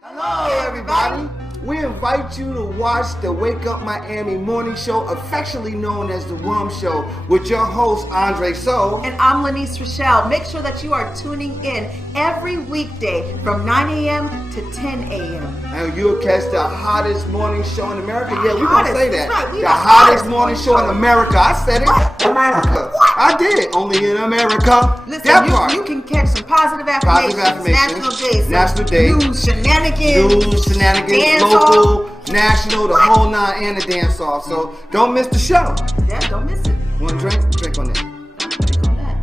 Hello, everybody. We invite you to watch the Wake Up Miami morning show, affectionately known as the WUM Show, with your host, Andre So. And I'm Lanice Rochelle. Make sure that you are tuning in every weekday from 9 a.m. to 10 a.m. And you'll catch the hottest morning show in America. Yeah, we're going to say that. Right. The hottest morning show in America. I said it. America. I did. Only in America. Listen, you can catch some positive affirmations. National days. News, shenanigans. Local, national, the whole nine, and the dance off. So don't miss the show. Yeah, don't miss it. Want a drink? Drink on that. Drink on that.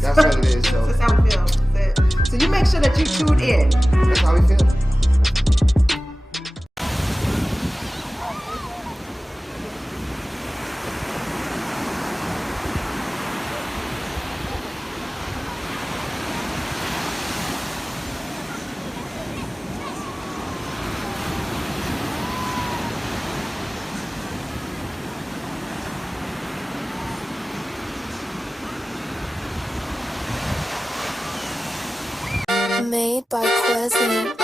That's what it is, though. That's how we feel. So you make sure that you tune in. That's how we feel. Made by Quezzy.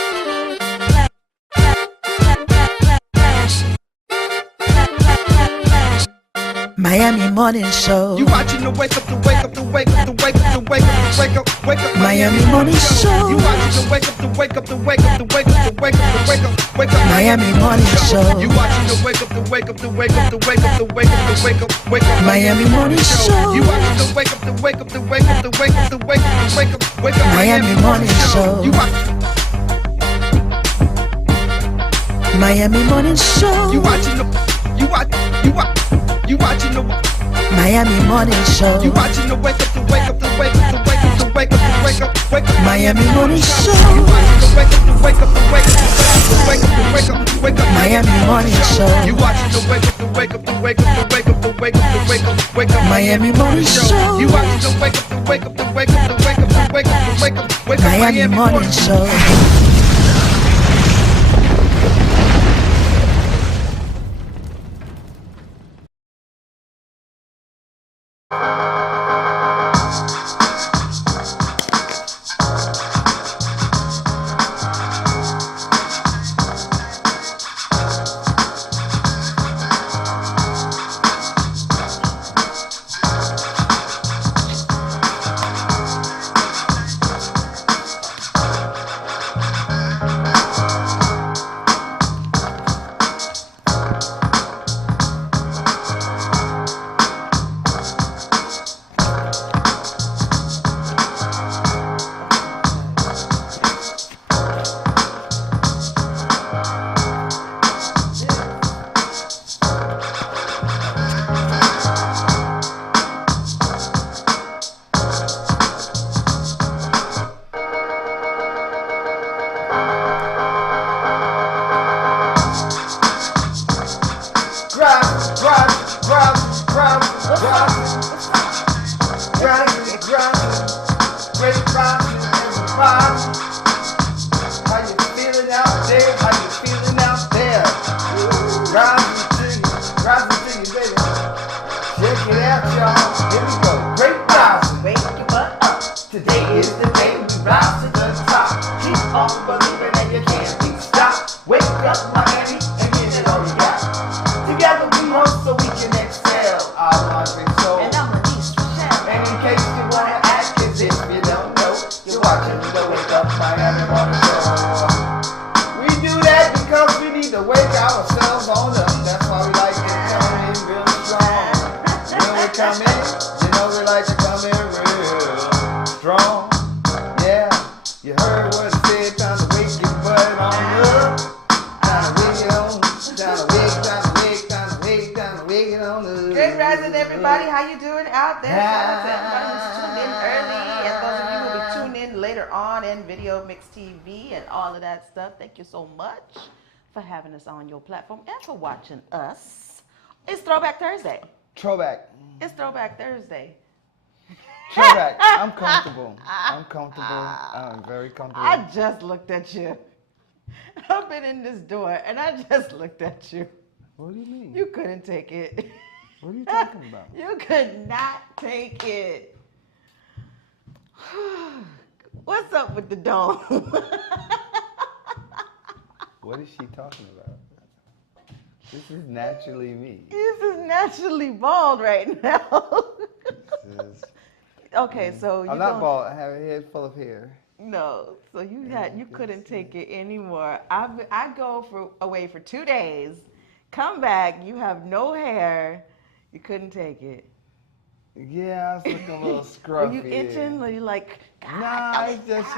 Miami Morning Show. You watching the wake up, the wake up, the wake up, the wake up, the wake up, the wake up, wake up. Miami Morning Show. You watching the wake up, the wake up, the wake up, the wake up, the wake up, the wake up, wake up. Miami Morning Show. You watching the wake up, the wake up, the wake up, the wake up, the wake up, the wake up, wake up. Miami Morning Show. You watching the wake up, the wake up, the wake up, the wake up, the wake up, the wake up, wake up. Miami Morning Show. You Miami Morning Show. You watching the you watching the Miami Morning Show. You watching the wake up, the wake up, the wake up, the wake up, the wake up, the wake up, wake up. Miami Morning Show. You watching the wake up, the wake up, the wake up, the wake up, the wake up, the wake up. Miami Morning Show. You watching the wake up, the wake up, the wake up, the wake up, the wake up, the wake up, wake up. Miami Morning Show. You watching the wake up, the wake up, the wake up, the wake up, the wake up, the wake up, wake up. Miami Morning Show. Thank you so much for having us on your platform and for watching us. It's Throwback Thursday. Throwback. It's Throwback Thursday. Throwback. I'm comfortable. I'm very comfortable. I just looked at you. I've been in this door and I just looked at you. What do you mean? You couldn't take it. What are you talking about? You could not take it. What's up with the dome? What is she talking about? This is naturally me. This is naturally bald right now. This is, Okay, so you I'm not don't- bald. I have a head full of hair. No, so you couldn't take it anymore. I go away for 2 days, come back, you have no hair, you couldn't take it. Yeah, I was looking a little scruffy. Are you itching? Or you like? Nah, it's just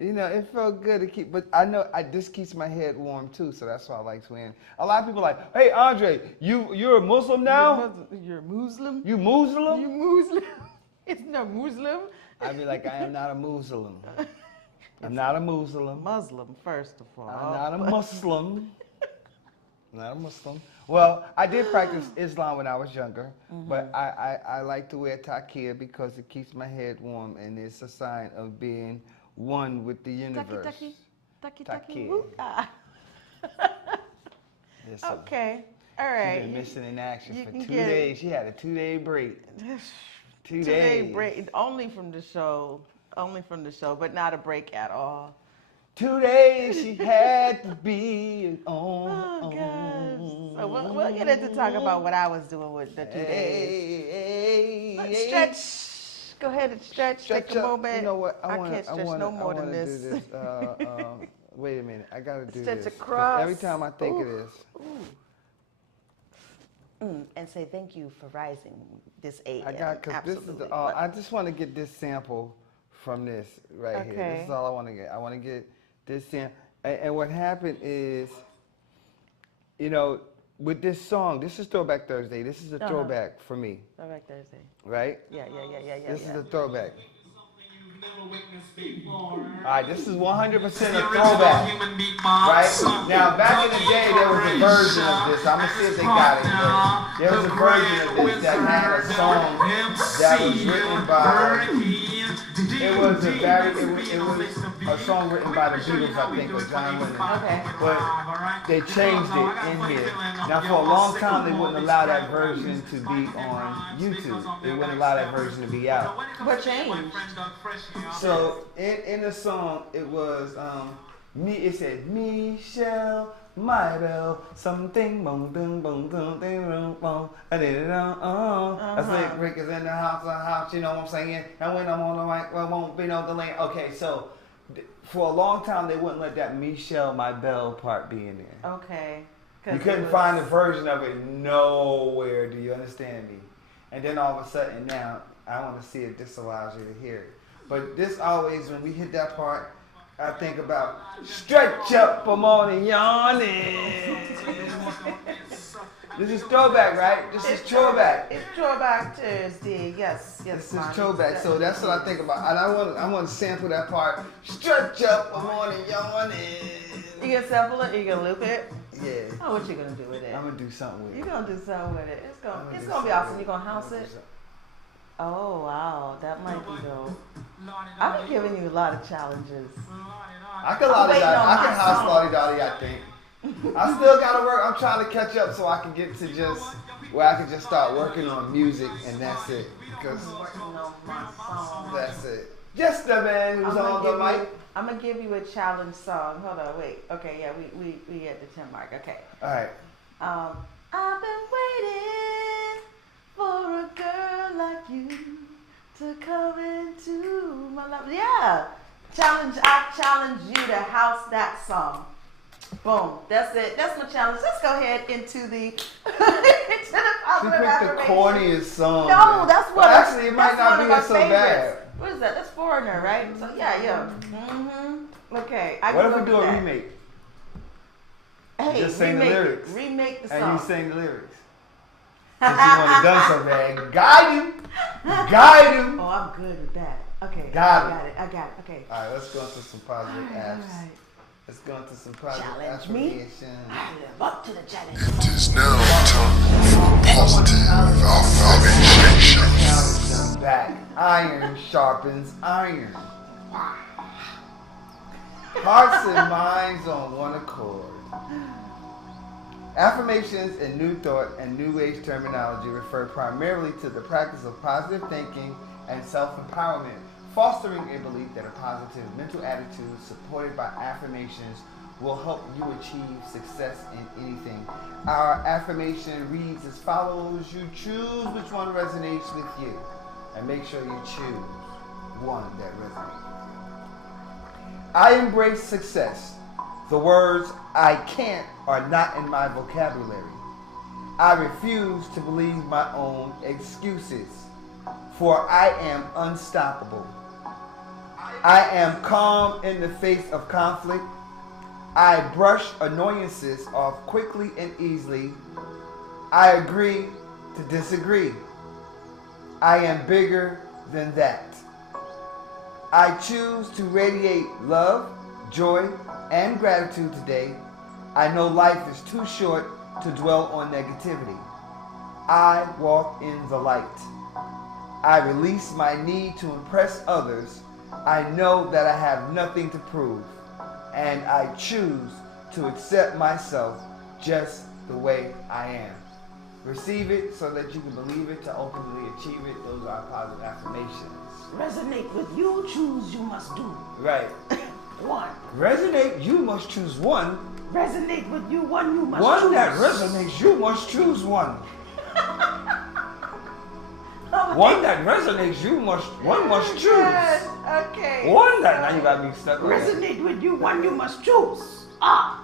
it felt good to keep. But I know this keeps my head warm too, so that's why I like twin. A lot of people are like, hey Andre, you're a Muslim now? You're a Muslim. You Muslim? You Muslim? It's not Muslim. I'd be like, I am not a Muslim. I'm not a Muslim. Muslim, first of all. I'm not a Muslim. Not a Muslim. Well, I did practice Islam when I was younger, but I like to wear taqiyya because it keeps my head warm and it's a sign of being one with the universe. Taki. Taqiyya. Woo, ah. Yes, sir. Okay, all She's right. been missing in action you for can 2 get- days. She had a 2-day break. 2 2-day days. break, only from the show, but not a break at all. 2 days she had to be on. Oh, gosh. So we'll get into talk about what I was doing with the 2 days. Hey, Stretch. Go ahead and stretch. Take a up. moment. You know what? I can't stretch no more than do this. Wait a minute. I gotta do Stretch this. 'Cause across. Every time I think of this. And say thank you for rising this AM. I got, because this is Absolutely. I just want to get this sample from this right here. Okay. This is all I want to get. I want to get this sample. And what happened is, with this song, this is Throwback Thursday. This is a throwback for me, Throwback Thursday. right? Yeah. This is a throwback. All right, this is 100% a throwback, right? Now, back in the day, there was a version of this. I'm gonna see if they got it. But there was a version of this that had a song that was written by. It was a song written by the Beatles, I think, or John Lennon. Okay. But they changed it in here. Now, for a long time, they wouldn't allow that version to be on YouTube. They wouldn't allow that version to be out. What changed? So in the song, it was it said Michelle, my bell, something bong ding bong ding ding ding bong, That's like Rick is in the house, you know what I'm saying? And when I'm on the mic, well, won't be no delay. Okay, so for a long time they wouldn't let that Michelle, my bell part be in there. Okay. You couldn't find a version of it nowhere. Do you understand me? And then all of a sudden now, I want to see if this allows you to hear it. But this always, when we hit that part, I think about stretch up for morning yawning. This is throwback, right? This is throwback. It's Throwback Thursday. Yes. This is Mommy. throwback. So that's what I think about. And I want to sample that part. Stretch up for morning yawning. You gonna sample it? Or you gonna loop it? Yeah. Oh, what you gonna do with it? I'm gonna do something with it. You're gonna do something with it. It's gonna be do awesome. something. You gonna house I'm gonna it? do something. Oh wow, that might be dope. I've been giving you a lot of challenges. I can waiting on I my can house song. Lottie Dottie, I think. I still gotta work. I'm trying to catch up so I can get to just where I can just start working on music and that's it. Because Working on my song. that's it. Just the man who's on the mic. I'm gonna give you a challenge song. Hold on, wait. Okay, yeah, we at the 10 mark. Okay. All right. I've been waiting for a girl like you to come into my life. Yeah. I challenge you to house that song. Boom. That's it. That's my challenge. Let's go ahead into the She positive picked the affirmation. corniest song. No, man. that's what. Well, actually, it might that's not one be of my so favorites. bad. What is that? That's Foreigner, right? So yeah. Okay. I What can if we go do with a that. remake? Hey, Just sing the remake it. lyrics. Remake the song. And you sing the lyrics. Since you want it done so bad. Guide you. Guide you. Oh, I'm good with that. Okay. Got I got it. Okay. All right, let's go into some positive apps. Alright. Let's go into some positive Challenge me. affirmation. I live up to the challenge. It is now time for positive affirmation. Back. Iron sharpens iron. Hearts and minds on one accord. Affirmations in New Thought and New Age terminology refer primarily to the practice of positive thinking and self-empowerment, fostering a belief that a positive mental attitude supported by affirmations will help you achieve success in anything. Our affirmation reads as follows. You choose which one resonates with you, and make sure you choose one that resonates. I embrace success. The words I can't are not in my vocabulary. I refuse to believe my own excuses, for I am unstoppable. I am calm in the face of conflict. I brush annoyances off quickly and easily. I agree to disagree. I am bigger than that. I choose to radiate love, joy, and gratitude today. I know life is too short to dwell on negativity. I walk in the light. I release my need to impress others. I know that I have nothing to prove, and I choose to accept myself just the way I am. Receive it so that you can believe it to ultimately achieve it. Those are positive affirmations. Resonate with you, choose you must do. Right. One. Resonate, you must choose one. Resonate with you, one you must choose. One that resonates, you must choose one. One that resonates, one must choose. Yes, okay. One that, now you got me stuck on that. Resonate with you, one you must choose. Ah.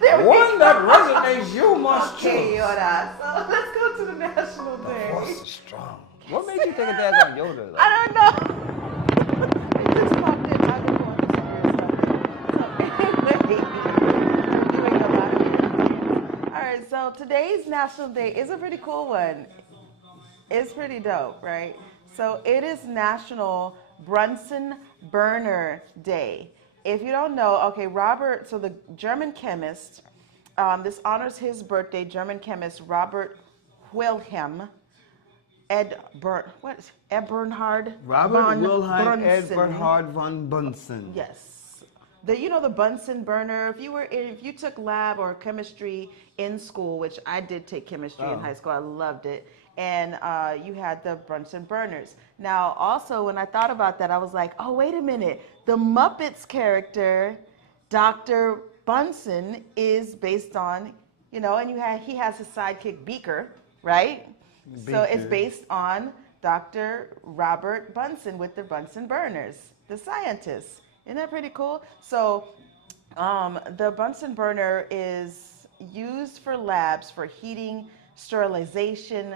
There we One go. that resonates, you must Okay, choose. Yoda. So let's go to the National Day. Voice is strong. What made you think of that on Yoda? Like? I don't know. It just popped in. I've been going through some weird stuff. So anyway, I'm doing a lot of weird things. All right, so today's National Day is a pretty cool one. It's pretty dope, right? So it is National Bunsen Burner Day. If you don't know, okay, Robert, so the German chemist, this honors his birthday, German chemist Robert Wilhelm Eberhard Robert von Wilhelm Bunsen. Eberhard von Bunsen. Yes. The Bunsen burner, if you took lab or chemistry in school, which I did take chemistry in high school, I loved it. And you had the Bunsen burners. Now, also, when I thought about that, I was like, oh, wait a minute. The Muppets character, Dr. Bunsen, is based on, and he has his sidekick Beaker, right? Beaker. So it's based on Dr. Robert Bunsen with the Bunsen burners, the scientist. Isn't that pretty cool? So the Bunsen burner is used for labs for heating, sterilization,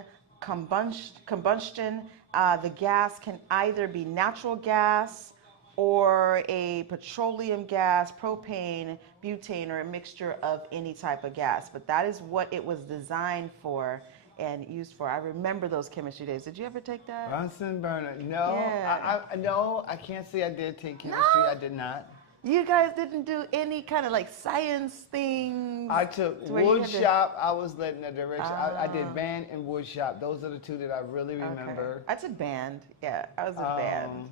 combustion. The gas can either be natural gas or a petroleum gas, propane, butane, or a mixture of any type of gas. But that is what it was designed for and used for. I remember those chemistry days. Did you ever take that? Bunsen burner. No, Yeah. no, I can't say I did take chemistry. No? I did not. You guys didn't do any kind of like science things? I took to where you wood had to- shop. I was led in that direction. I did band and wood shop. Those are the two that I really remember. Okay. I took band. Yeah, I was in band.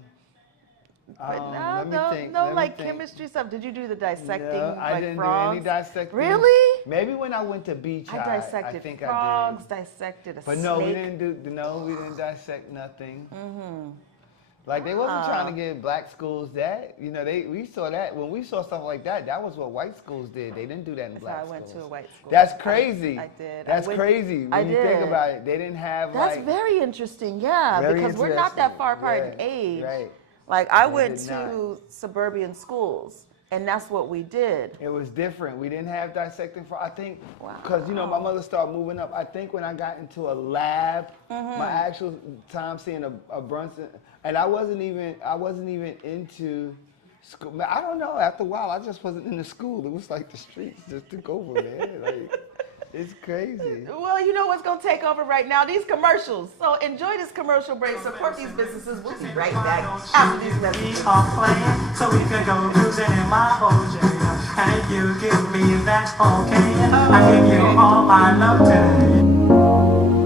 But let me think, no let me like think. chemistry stuff. Did you do the dissecting No, I like didn't frogs? do any dissecting. Really? Maybe when I went to beach I high, dissected I think frogs, I did. dissected a But snake. no, we didn't dissect nothing. Mm-hmm. Like they wasn't trying to give black schools that. We saw that when we saw stuff like that. That was what white schools did. They didn't do that in So black I schools. went to a white school. That's crazy. I did. That's crazy. When you think did. about it, they didn't have That's like. very interesting, yeah, Very because we're not that interesting. far apart in Yeah, age. right. Like I They went did to suburban schools, and that's what we did. It was different. We didn't have dissecting for. I think Wow. because my mother started moving up. I think when I got into a lab, Mm-hmm. my actual time seeing a Brunson, and I wasn't even into school. I don't know. After a while, I just wasn't into school. It was like the streets just took over, man. Like it's crazy. Well, you know what's going to take over right now? These commercials. So enjoy this commercial break. Support these businesses. We'll be right back after these messages. Playing, so we can go cruising in my OJ. And if you give me that okay, I give you all my love today.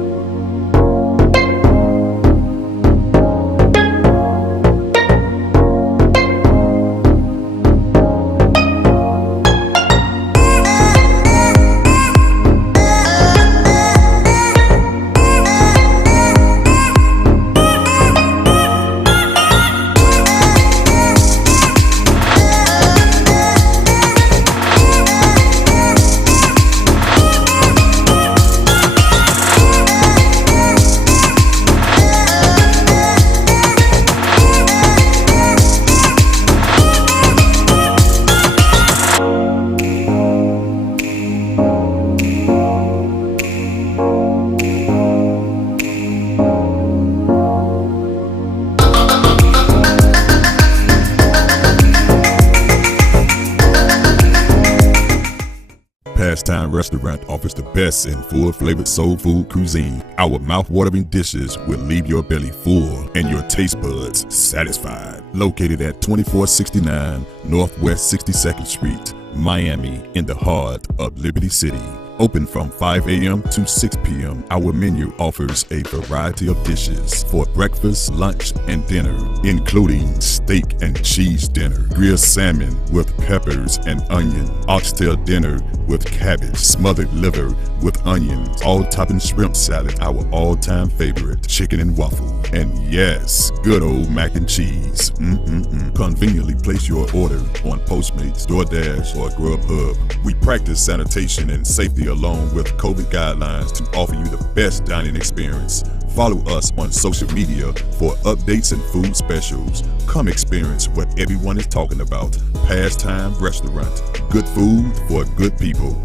Time Restaurant offers the best in full-flavored soul food cuisine. Our mouth-watering dishes will leave your belly full and your taste buds satisfied. Located at 2469 Northwest 62nd Street, Miami, in the heart of Liberty City. Open from 5 a.m. to 6 p.m. Our menu offers a variety of dishes for breakfast, lunch, and dinner, including steak and cheese dinner, grilled salmon with peppers and onion, oxtail dinner with cabbage, smothered liver with onions, all-topping shrimp salad, our all-time favorite, chicken and waffle, and yes, good old mac and cheese. Conveniently place your order on Postmates, DoorDash, or Grubhub. We practice sanitation and safety along with COVID guidelines to offer you the best dining experience. Follow us on social media for updates and food specials. Come experience what everyone is talking about. Pastime Restaurant. Good food for good people.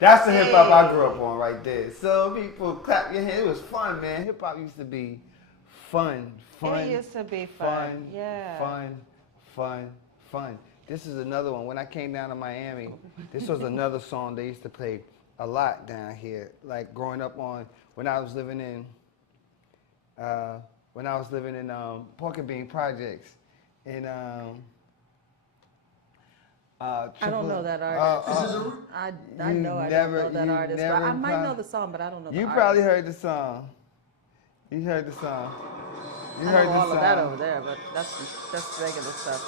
That's the hip hop I grew up on right there. So people clap your hands. It was fun, man. Hip hop used to be fun. It used to be fun. Yeah. Fun. This is another one. When I came down to Miami, this was another song they used to play a lot down here. Like growing up on when I was living in Pork and Bean Projects in I don't know that artist. I know I don't know that artist. But I might know the song, but I don't know the artist. You probably heard the song. You heard the song. I know all of that over there, but that's regular stuff.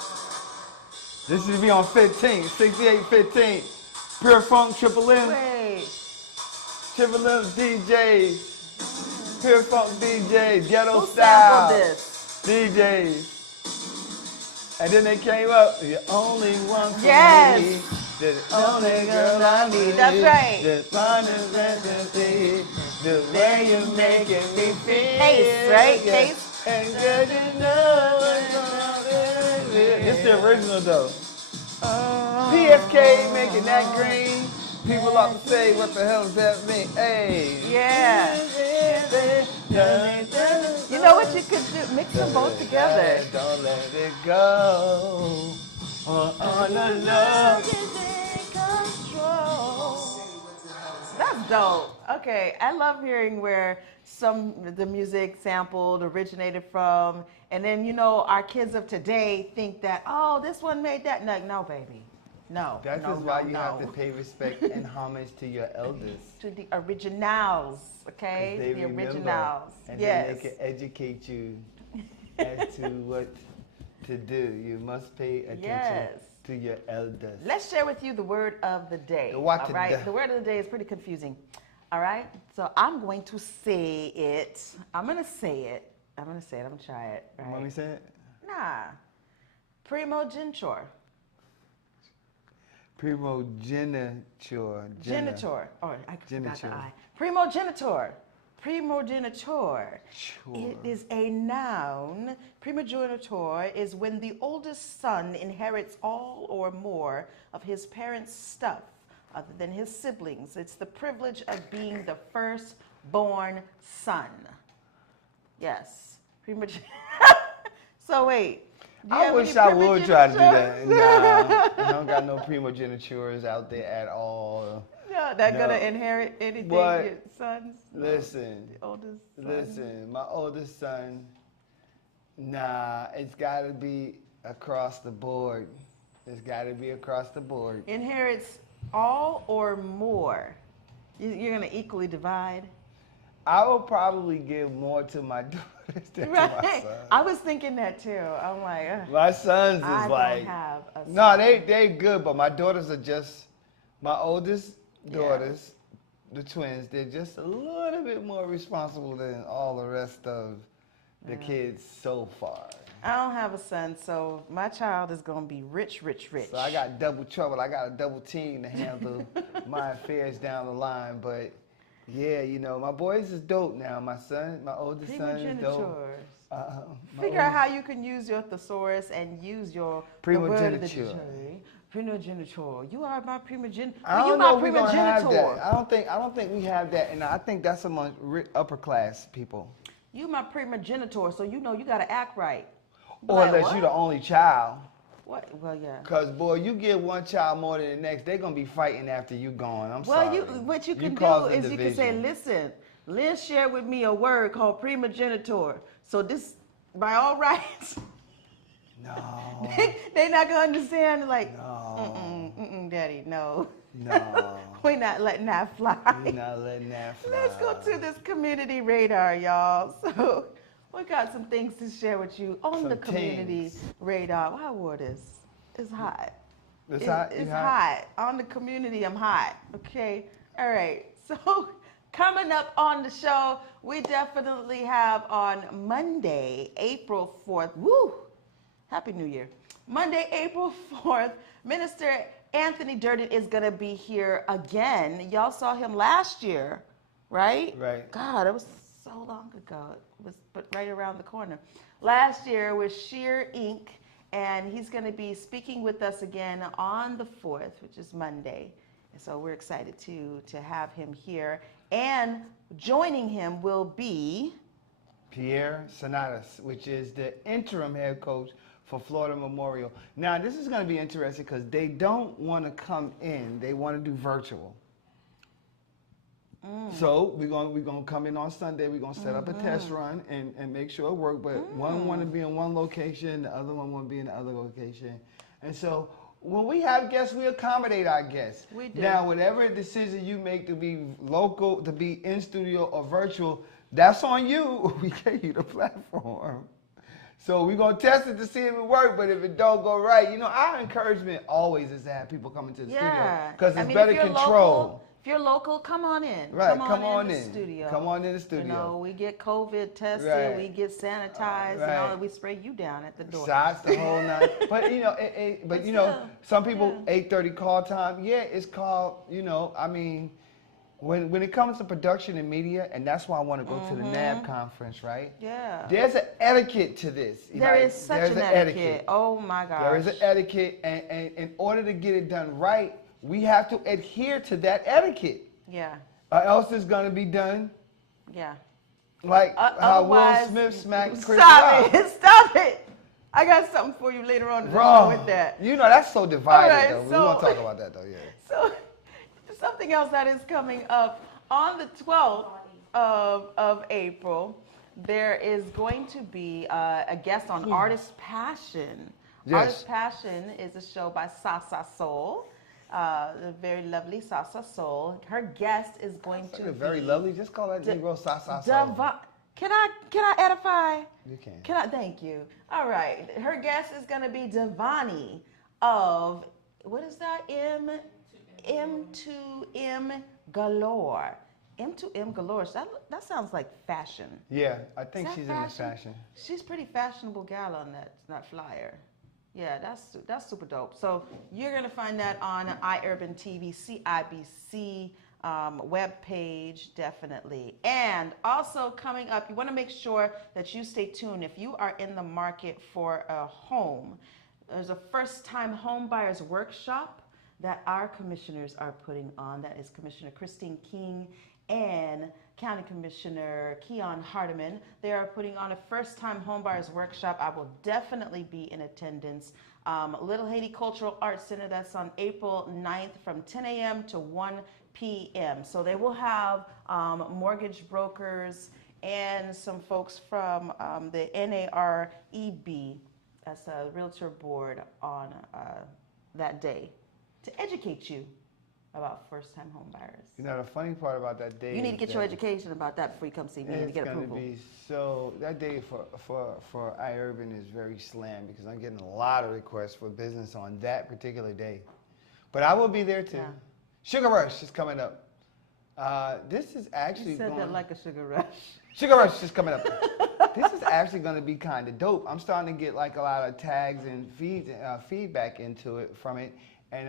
This should be on 15, 6815. Pure Funk Triple M. Wait. Triple M DJs. Pure Funk DJs. Ghetto Who style. sampled this? DJs. And then they came up, you're only one for me. The only girl I need. That's right. The way you're making me feel. Case, right? Case. And good you know what's on it. It's the original though. PSK making that green. People like to say, what the hell does that mean? Hey. Yeah. You know what you could do? Mix them both together. Don't let it go. That's dope. Okay, I love hearing where the music sampled, originated from, and then our kids of today think that, oh, this one made that. No, baby. No. That is why you have to pay respect and homage to your elders. To the originals, okay? They the remember, originals. And yes. then they can educate you as to what to do. You must pay attention to your elders. Let's share with you the word of the day. The word of the day is pretty confusing. All right? So I'm going to say it. I'm going to try it. Right? You want me to say it? Nah. Primogeniture. Primogeniture. Geniture. Oh, I forgot the I. Primogenitor. Primogenitor. It is a noun. Primogenitor is when the oldest son inherits all or more of his parents' stuff other than his siblings. It's the privilege of being the firstborn son. Yes. So wait. I wish I would try to do that. Nah, I don't got no primogenitures out there at all. No, they're gonna inherit anything. But your sons. listen, The oldest son. listen. My oldest son. Nah, it's got to be across the board. It's got to be across the board. Inherits all or more. You're gonna equally divide. I will probably give more to my daughters than to my son. I was thinking that too. I'm like, My sons is I like, don't have a son. no, they good, but my daughters are just, my oldest daughters, the twins, they're just a little bit more responsible than all the rest of the kids so far. I don't have a son, so my child is gonna be rich, rich, rich. So I got double trouble. I got a double team to handle my affairs down the line, but yeah, you know, my boys is dope now. My son, my oldest son is dope. Figure out how you can use your thesaurus and use your Primogeniture. Primogenitor. You are my primogenitor. I don't You know my if we're gonna have primogenitor. that. I don't think we have that, and I think that's among upper class people. You my primogenitor, so you know you gotta act right. Or Like, unless what? you're the only child. What? Well, yeah. Cause boy, you give one child more than the next, they're gonna be fighting after you gone. I'm Well, sorry. what you can do causing is you can say, division. listen, Lynn shared with me a word called primogenitor. So this, by all rights, No. they not gonna understand. Like, No. Daddy, no. No. We're not letting that fly. You're not letting that fly. Let's go to this community radar, y'all. So we got some things to share with you on Some the community things. radar. How war is? It's hot. It's hot? You It's hot? hot. On the community, I'm hot. Okay. All right. So coming up on the show, we definitely have on Monday, April 4th. Woo! Happy New Year. Monday, April 4th, Minister Anthony Durden is going to be here again. Y'all saw him last year, right? Right. God, it was so long ago. It was but right around the corner. Last year was Sheer Inc., and he's going to be speaking with us again on the 4th, which is Monday. And so we're excited to have him here. And joining him will be Pierre Sonatas, which is the interim head coach for Florida Memorial. Now, this is going to be interesting because they don't want to come in. They want to do virtual. So we're gonna come in on Sunday. We're gonna set up a test run and make sure it works. But one want to be in one location, the other one want to be in the other location. And so when we have guests, we accommodate our guests. We do. Now, whatever decision you make to be local, to be in studio or virtual, that's on you. We gave you the platform. So we're going to test it to see if it works, but if it don't go right, you know, our encouragement always is to have people come into the studio because it's better control. If you're local, come on in. Right, come on in the studio. Come on in the studio. You know, we get COVID tested, Right. we get sanitized, and Right. all, we spray you down at the door. Shots, the whole night. But, you know, but you know, some people, 8:30 call time, it's called, you know, I mean, when it comes to production and media, and that's why I want to go to the NAB conference, right? Yeah. There's an etiquette to this. There is such an etiquette. Oh my gosh. There is an etiquette, and in order to get it done right, we have to adhere to that etiquette. Yeah. Or else it's going to be done Yeah. like how Will Otherwise- Smith smacked Chris Stop Rock. it. Stop it. I got something for you later on in the show Wrong. with that. You know, that's so divided, All right, though. We so- want to talk about that, though, yeah. So, something else that is coming up on the 12th of April, there is going to be a guest on Artist Passion. Yes. Artist Passion is a show by Sasa Soul, the very lovely Sasa Soul. Her guest is going to be Very lovely. Just call that Negro Sasa. Can I edify? You can. Can I? Thank you. All right. Her guest is going to be Devani of, what is that? M2M Galore. M2M Galore. That sounds like fashion. Yeah, I think Is that she's in the fashion. She's pretty fashionable gal on that flyer. Yeah, that's super dope. So you're gonna find that on EYEURBANTV CIBC web page, definitely. And also coming up, you want to make sure that you stay tuned. If you are in the market for a home, there's a first-time home buyers workshop that our commissioners are putting on. That is Commissioner Christine King and County Commissioner Keon Hardiman. They are putting on a first-time homebuyers workshop. I will definitely be in attendance. Little Haiti Cultural Arts Center, that's on April 9th from 10 a.m. to 1 p.m. So they will have mortgage brokers and some folks from the NAREB, that's a realtor board, on that day to educate you about first-time home buyers. You know, the funny part about that day, you need to get your education about that before you come see me to get approval. So that day for EYEURBAN is very slammed because I'm getting a lot of requests for business on that particular day. But I will be there too. Yeah. Sugar Rush is coming up. This is actually you said that like a sugar rush. Sugar Rush is coming up. This is actually going to be kind of dope. I'm starting to get like a lot of tags and feedback into it from it. And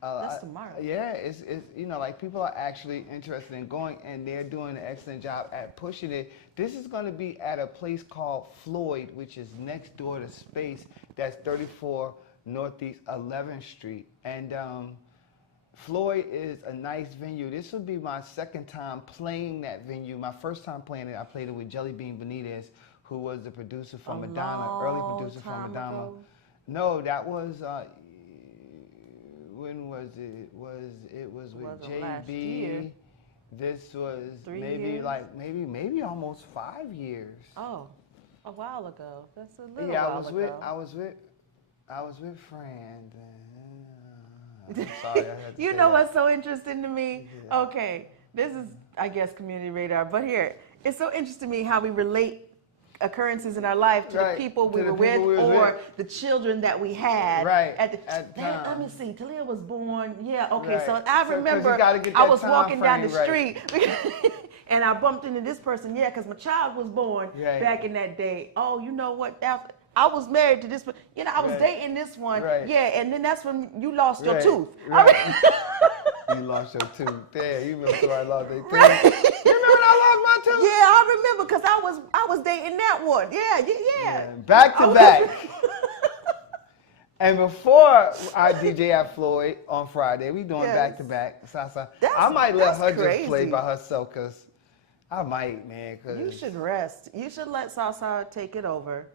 that's tomorrow. Yeah, it's you know, like people are actually interested in going, and they're doing an excellent job at pushing it. This is going to be at a place called Floyd, which is next door to Space. That's 34 Northeast 11th Street, and Floyd is a nice venue. This will be my second time playing that venue. My first time playing it, I played it with Jelly Bean Benitez, who was the producer from Madonna, early producer from Madonna. No, that was. When was it? It was with JB. This was maybe almost 5 years. Oh, a while ago. That's a little while ago. I was with Fran. I'm sorry, I had to you know what's so interesting to me? Yeah. Okay, this is, I guess, community radar. But here, it's so interesting to me how we relate occurrences in our life to the people we were with or the children that we had. Right. Let me see. Talia was born. Yeah. Okay. Right. So I remember I was walking down the street and I bumped into this person. Yeah, because my child was born back in that day. Oh, you know what? I was married to this one. You know, I was dating this one. Right. Yeah, and then that's when you lost your tooth. Right. You lost your tooth. Damn, you remember when I lost their tooth? Right. You remember when I lost my tooth? Yeah, I remember because I was dating that one. Yeah. Back to back. And before I DJ at Floyd on Friday, we doing back to back. Sasa. I might let her just play by herself because I might, man. Cause you should rest. You should let Sasa take it over.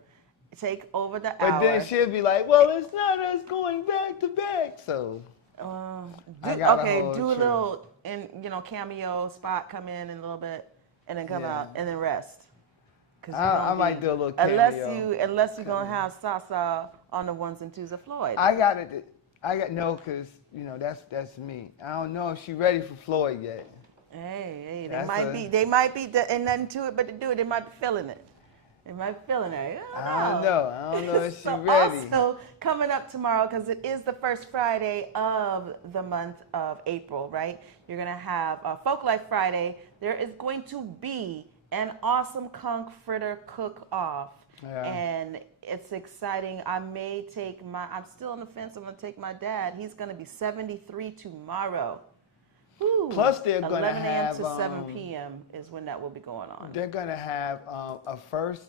Take over the hour. But then she'll be like, well, it's not us going back to back. So do a little cameo spot, come in a little bit and then come out and then rest. I might do a little cameo. Unless you're gonna have Sasa on the ones and twos of Floyd. Because that's me. I don't know if she's ready for Floyd yet. Hey, they might be and nothing to it but to do it. They might be feeling it. They might be feeling it. I don't know if she's ready. Also coming up tomorrow, because it is the first Friday of the month of April, right? You're gonna have Folk Life Friday. There is going to be an awesome conch fritter cook-off. Yeah. And it's exciting. I'm still on the fence. I'm gonna take my dad. He's gonna be 73 tomorrow. Woo. Plus, they're going to 11 a.m. to 7 p.m. is when that will be going on. They're going to have a first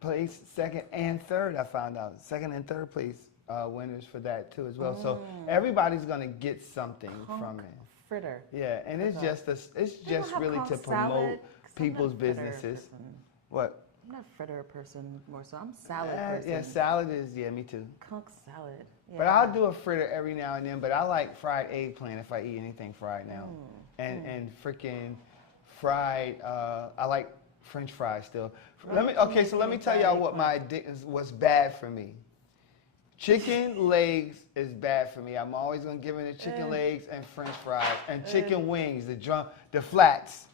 place, second, and third, I found out. Second and third place winners for that, too, as well. So everybody's going to get something from it. Fritter. Yeah, and it's just really to promote people's businesses. What? I'm not a fritter person more so. I'm a salad person. Yeah, salad is, me too. Conch salad. Yeah. But I'll do a fritter every now and then, but I like fried eggplant if I eat anything fried now. And freaking fried, I like French fries still. Let me tell y'all what my what's bad for me. Chicken legs is bad for me. I'm always gonna give it the chicken legs and French fries and chicken wings, the flats.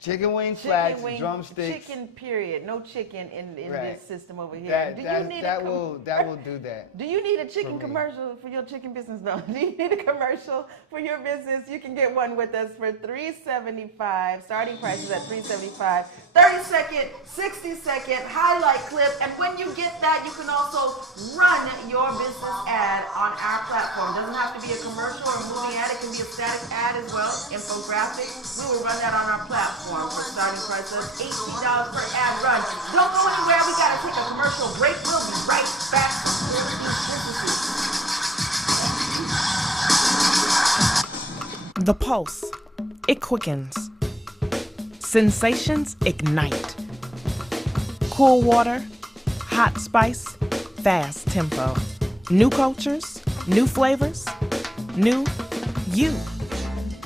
Chicken wings, flats, drumsticks. Chicken, period. No chicken in this system over here. That will do that. Do you need a chicken commercial for your chicken business? No. Do you need a commercial for your business? You can get one with us for $3.75. Starting price is at $3.75. 30-second, 60-second highlight clip. And when you get that, you can also run your business ad on our platform. Doesn't have to be a commercial or a movie ad. It can be a static ad as well, infographic. We will run that on our platform for a starting price of $18 per ad run. Don't go anywhere. We got to take a commercial break. We'll be right back. The pulse, it quickens. Sensations ignite. Cool water, hot spice, fast tempo. New cultures, new flavors, new you.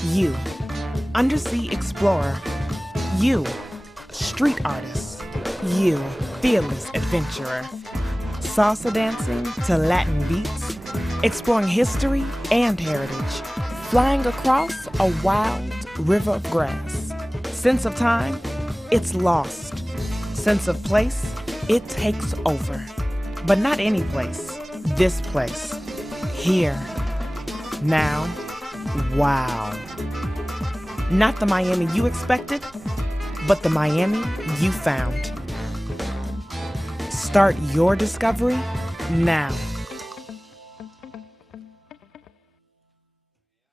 You, undersea explorer. You, street artist. You, fearless adventurer. Salsa dancing to Latin beats, exploring history and heritage. Flying across a wild river of grass. Sense of time, it's lost. Sense of place, it takes over. But not any place, this place. Here, now, wow. Not the Miami you expected, but the Miami you found. Start your discovery now.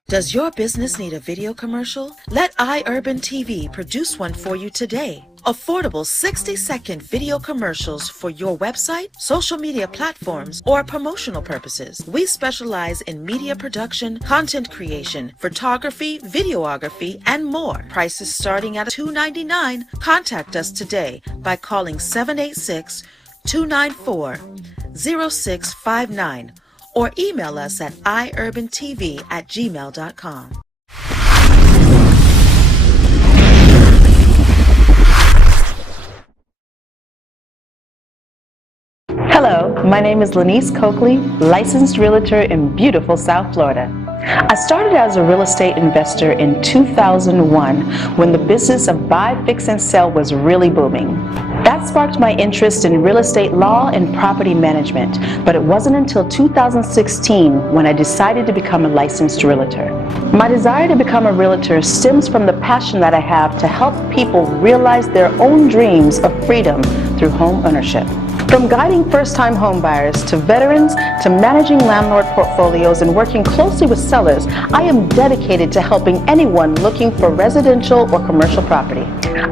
Does your business need a video commercial? Let EYEURBANTV produce one for you today. Affordable 60-second video commercials for your website, social media platforms, or promotional purposes. We specialize in media production, content creation, photography, videography, and more. Prices starting at $2.99. Contact us today by calling 786-294-0659 or email us at EYEURBANTV@gmail.com. Hello, my name is Lanice Coakley, licensed realtor in beautiful South Florida. I started as a real estate investor in 2001 when the business of buy, fix, and sell was really booming. That sparked my interest in real estate law and property management, but it wasn't until 2016 when I decided to become a licensed realtor. My desire to become a realtor stems from the passion that I have to help people realize their own dreams of freedom through home ownership. From guiding first-time home buyers to veterans to managing landlord portfolios and working closely with sellers, I am dedicated to helping anyone looking for residential or commercial property.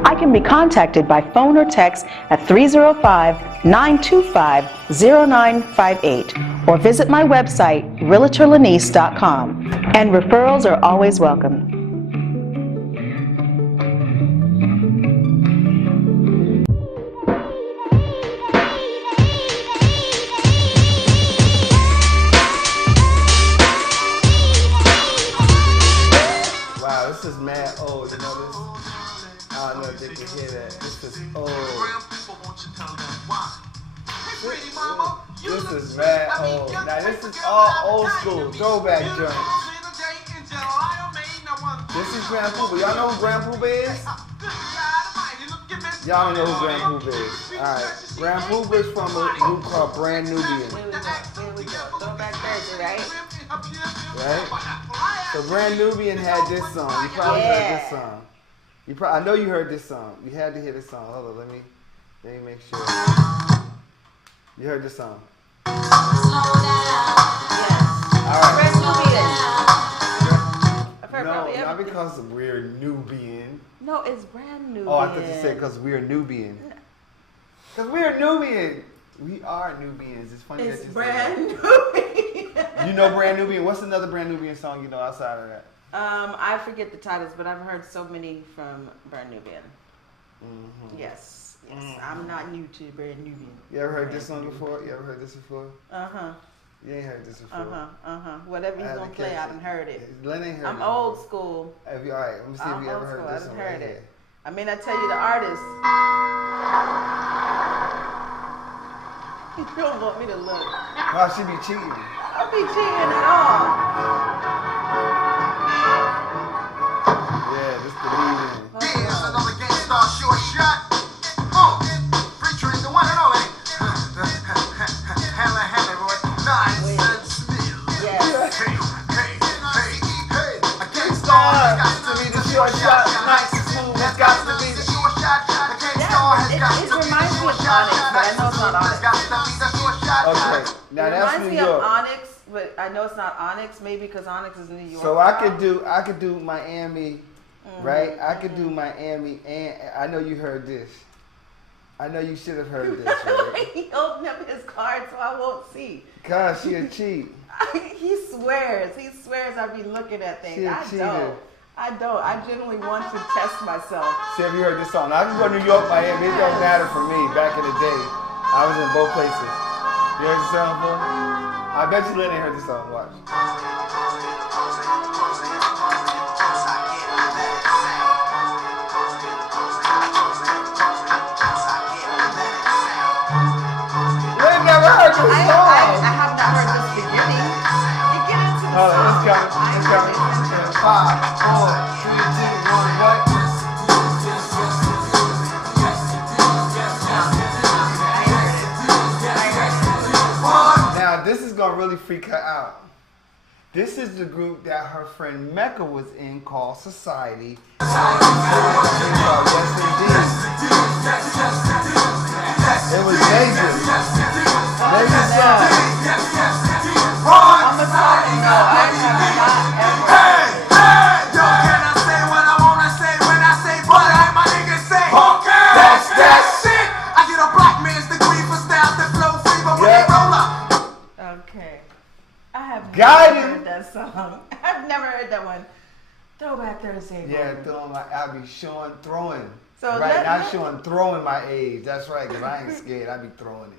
I can be contacted by phone or text at 305-925-0958 or visit my website, realtorlanice.com, and referrals are always welcome. This is mad old, you know this? I don't know if they can hear that. This is old. This is mad old. Now this is all old school, throwback joints. This is Grand Poobah. Y'all know who Grand Poobah is? Y'all don't know who Grand Poobah is. Alright, Grand Poobah is from a group called Brand Nubian. Here we go. Throwback Thursday, right? Right? So Brand Nubian had this song. You probably heard this song. I know you heard this song. You had to hear this song. Hold on, let me make sure. You heard this song. Yes. All right. Brand Nubian. No, not because we're Nubian. No, it's Brand Nubian. Oh, I thought you said because we're Nubian. Because we're Nubian. We are Nubians. It's funny that you Brand said Nubian. You know Brand Nubian. What's another Brand Nubian song you know outside of that? I forget the titles, but I've heard so many from Brand Nubian. Mm-hmm. Yes. I'm not new to Brand Nubian. You ever heard this song before? You ever heard this before? Uh-huh. You ain't heard this before? Whatever he's gonna play, I haven't heard it. Len ain't heard I'm it old school. All right, let me see if you ever heard this one. I haven't heard it. I may not tell you the artist. You don't want me to look. Oh, she be cheating. I'll be cheating at all. Yeah, this the lead. Here's another Gangstar short shot. Featuring the one and only Hella Boy. Nice and Smith. Yes. Hey. A Gangstar To be the short shot, nice and smooth. It's got to be the short shot. reminds me of Onyx, but I know it's not Onyx. Okay, now It that's reminds New me York. of Onyx, but I know it's not Onyx. Maybe because Onyx is New York. So I could do Miami, right? I could do Miami, and I know you heard this. I know you should have heard this, right? He opened up his card so I won't see. Cause she a cheat. He swears. He swears I be looking at things. She a I cheater. don't. I genuinely want to test myself. See, have you heard this song? I can go to New York, Miami. It don't matter for me. Back in the day, I was in both places. You heard the song before? I bet you Lynn ain't heard the song. Watch. Lynn never heard this song. I have not heard this beginning. You get into the Hold on, song. it's coming. It's coming. 5, 4, 3, 2, 1, what? Now, this is going to really freak her out. This is the group that her friend Mecca was in called Society. Yes, indeed. It was dangerous. Dangerous song. I'm sorry, no, I have not ever. That's that shit. I get a black man's degree for style that flow fever when they roll up. Okay. I have Got never him. heard that song. I've never heard that one. Throwback Thursday. Yeah, moment. I be throwing. So right, not showing throwing my age. That's right, because I ain't scared. I be throwing it.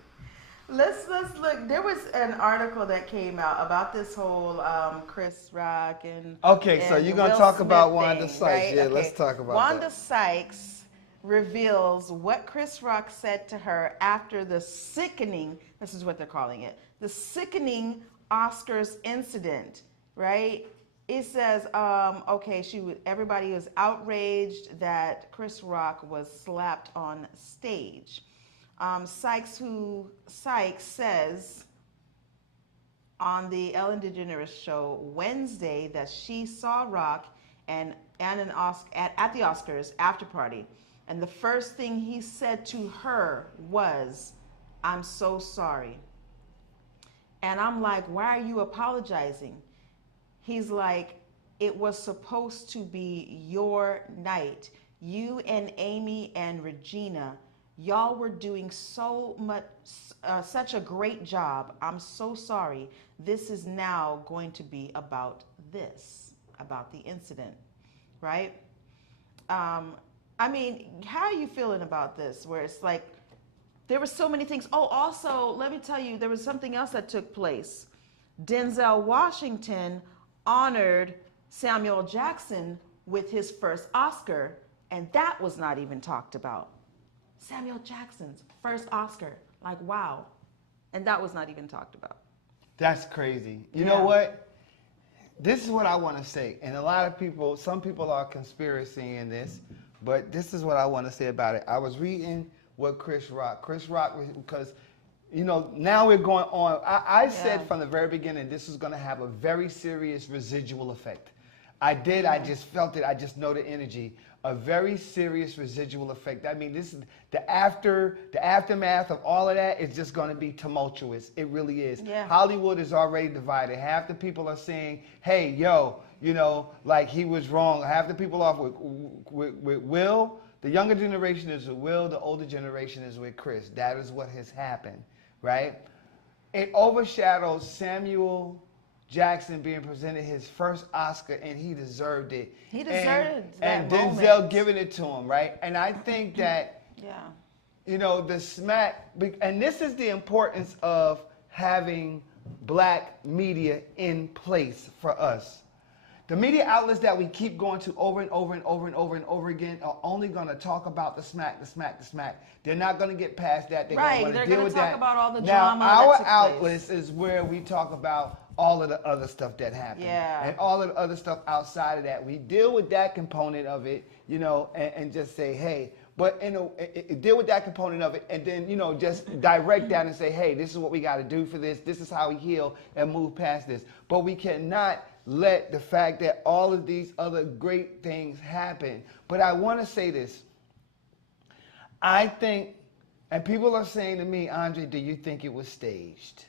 Let's look. There was an article that came out about this whole Chris Rock and Okay, so you're gonna Will talk Smith about thing, Wanda Sykes. right? Yeah, Okay. let's talk about Wanda that. Sykes reveals what Chris Rock said to her after the sickening, this is what they're calling it, the sickening Oscars incident, right? It says, everybody was outraged that Chris Rock was slapped on stage. Sykes says on the Ellen DeGeneres show Wednesday that she saw Rock at the Oscars after party, and the first thing he said to her was, "I'm so sorry." And I'm like, "Why are you apologizing?" He's like, "It was supposed to be your night. You and Amy and Regina, y'all were doing so much, such a great job. I'm so sorry. This is now going to be about the incident," right? I mean, how are you feeling about this? Where it's like, there were so many things. Oh, also, let me tell you, there was something else that took place. Denzel Washington honored Samuel Jackson with his first Oscar, and that was not even talked about. Samuel Jackson's first Oscar. Like, wow. And that was not even talked about. That's crazy. You know what? This is what I want to say. And a lot of people, some people are conspiracy in this, but this is what I want to say about it. I was reading what Chris Rock, because, you know, now we're going on. I said from the very beginning, this is going to have a very serious residual effect. I just felt it. I just know the energy. A very serious residual effect. I mean, this is the aftermath of all of that is just going to be tumultuous. It really is. Yeah. Hollywood is already divided. Half the people are saying, "Hey, yo, you know, like he was wrong." Half the people off with Will. The younger generation is with Will. The older generation is with Chris. That is what has happened, right? It overshadows Samuel Jackson being presented his first Oscar, and he deserved it. He deserved and that Denzel moment. giving it to him, right? And I think that, Yeah. you know, the smack, and this is the importance of having black media in place for us. The media outlets that we keep going to over and over and over and over and over again are only going to talk about the smack, the smack, the smack. They're not going to get past that. They're Right, going to they're deal gonna with talk that. about all the now, drama that our took place. outlets is where we talk about all of the other stuff that happened. Yeah. And all of the other stuff outside of that. We deal with that component of it, you know, and just say, hey, but deal with that component of it, and then, you know, just direct that and say, hey, this is what we got to do for this. This is how we heal and move past this. But we cannot let the fact that all of these other great things happen. But I want to say this. I think, and people are saying to me, Andre, do you think it was staged?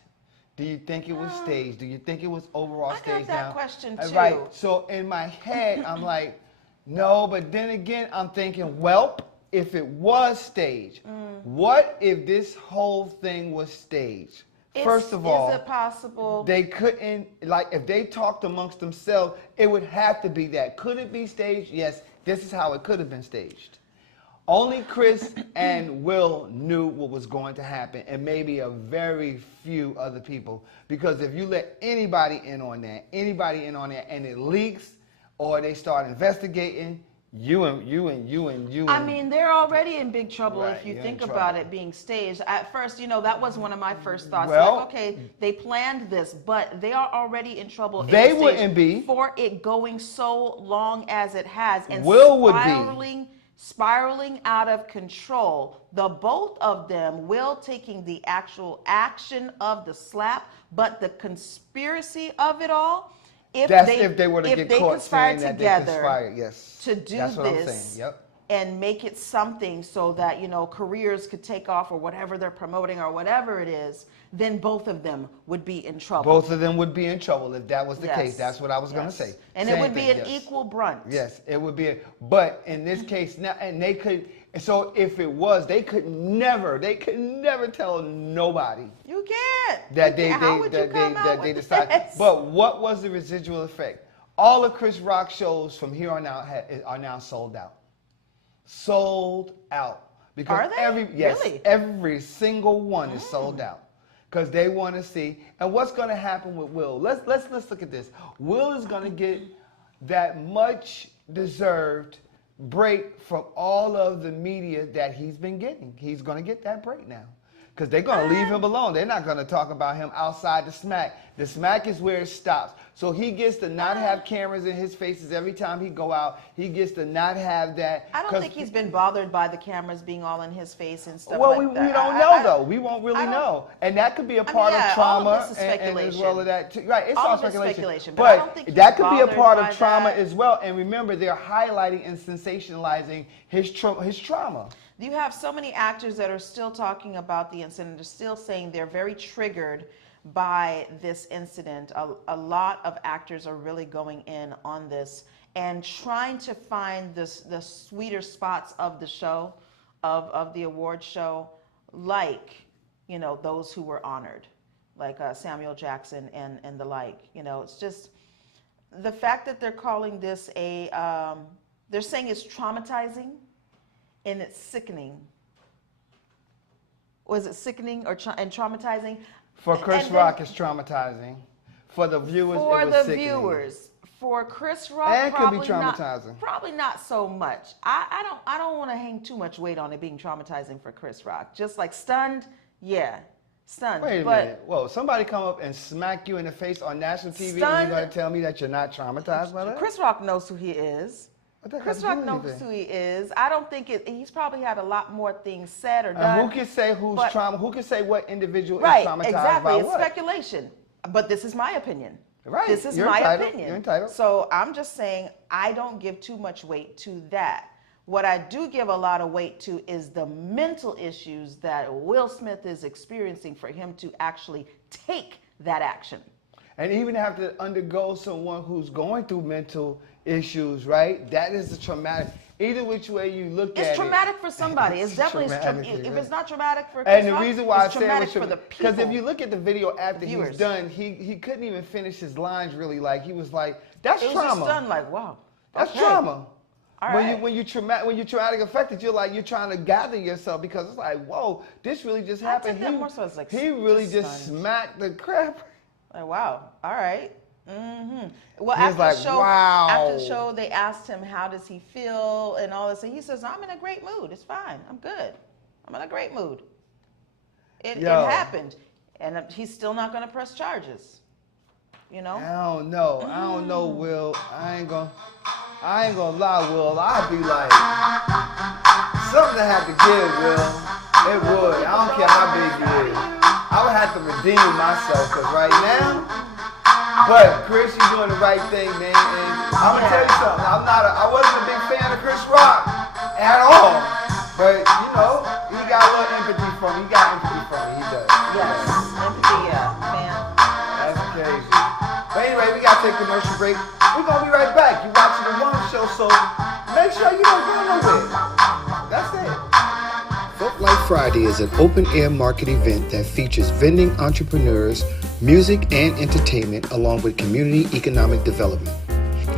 Do you think it was staged? Do you think it was overall staged? I got that question too. Right. So in my head, I'm like, no, but then again, I'm thinking, well, if it was staged, what if this whole thing was staged? First of all, is it possible? They couldn't, like, if they talked amongst themselves, it would have to be that. Could it be staged? Yes, this is how it could have been staged. Only Chris and Will knew what was going to happen, and maybe a very few other people. Because if you let anybody in on that, and it leaks, or they start investigating, you and. I mean, they're already in big trouble Right, if you you're think in about trouble. it being staged. At first, you know, that was one of my first thoughts. Well, like, okay, they planned this, but they are already in trouble. They in the wouldn't be. for it going so long as it has and Will would be. spiraling out of control. The both of them, Will taking the actual action of the slap, but the conspiracy of it all. If they were to get caught saying that they conspired, yes. To do That's what I'm this saying. Yep. and make it something so that, you know, careers could take off or whatever they're promoting or whatever it is, then both of them would be in trouble. Both of them would be in trouble if that was the Yes. case. That's what I was going to Yes. say. And Same it would be thing, an yes. equal brunt. Yes, it would be. But in this case now, and they could. So if it was, they could never tell nobody You can't. that How would you come out they with decided. this? But what was the residual effect? All of Chris Rock shows from here on out are now sold out. Sold out. Because Are they? Really? every single one is sold out. Because they want to see. And what's going to happen with Will? Let's look at this. Will is going to get that much deserved break from all of the media that he's been getting. He's going to get that break now. Because they're going to leave him alone. They're not going to talk about him outside the smack. The smack is where it stops. So he gets to not have cameras in his faces every time he go out. He gets to not have that. I don't think he's been bothered by the cameras being all in his face and stuff Well, like that. we don't know, though. We won't really know. And that could be a part of trauma. All of this is and speculation. as well as that, too. Right, it's all all of it's speculation. but I don't think that he's could be a bothered part by of trauma that. as well. And remember, they're highlighting and sensationalizing his trauma. You have so many actors that are still talking about the incident. They're still saying they're very triggered by this incident. A lot of actors are really going in on this and trying to find the sweeter spots of the show, of the award show, like, you know, those who were honored, like Samuel Jackson and the like. You know, it's just the fact that they're calling this they're saying it's traumatizing. And it's sickening. Was it sickening and traumatizing? For Chris Rock, it's traumatizing. For the viewers, it was sickening. For Chris Rock, and probably could be traumatizing. Probably not so much. I don't want to hang too much weight on it being traumatizing for Chris Rock. Just like stunned, yeah, stunned. Wait a minute. Whoa, somebody come up and smack you in the face on national TV, and you're going to tell me that you're not traumatized by that? Chris Rock knows who he is. Chris Rock knows who he is. I don't think he's probably had a lot more things said or done. Who can say who's trauma? Who can say what individual is traumatized exactly. by It's what? speculation. But this is my opinion. Right. This is You're my entitled. opinion. You're entitled. So I'm just saying I don't give too much weight to that. What I do give a lot of weight to is the mental issues that Will Smith is experiencing for him to actually take that action. And even have to undergo someone who's going through mental issues, right? That is a traumatic. Either which way you look at it. It's traumatic for somebody. It's definitely if it's not traumatic for Chris and the Rock, reason why it's I say traumatic it for was the people. because if you look at the video after viewers. he's done, he couldn't even finish his lines really. Like he was like, that's it trauma. was just done like, wow. That's okay. trauma. All when right. you're traumatic affected, you're trying to gather yourself because it's like, whoa, this really just happened. I took that more so as like he really just stunned. smacked the crap. Like, wow. All right. Well, He was like, wow. After the show, they asked him how does he feel and all this, and he says, "I'm in a great mood. It's fine. I'm good. I'm in a great mood. It happened, and he's still not going to press charges. You know? I don't know, Will. I ain't gonna lie, Will. I'd be like, something to have to give, Will. It would. I don't care how big you is. I would have to redeem myself, because right now. But Chris, you're doing the right thing, man. And I'm gonna tell you something. I wasn't a big fan of Chris Rock at all. But you know, he got a little empathy for me. He got empathy for me. He does. Yes, empathy, man. That's crazy. But anyway, we gotta take a commercial break. We're gonna be right back. You watching the One Show, so make sure you don't go nowhere. That's it. Folk Life Friday is an open-air market event that features vending entrepreneurs, music and entertainment, along with community economic development.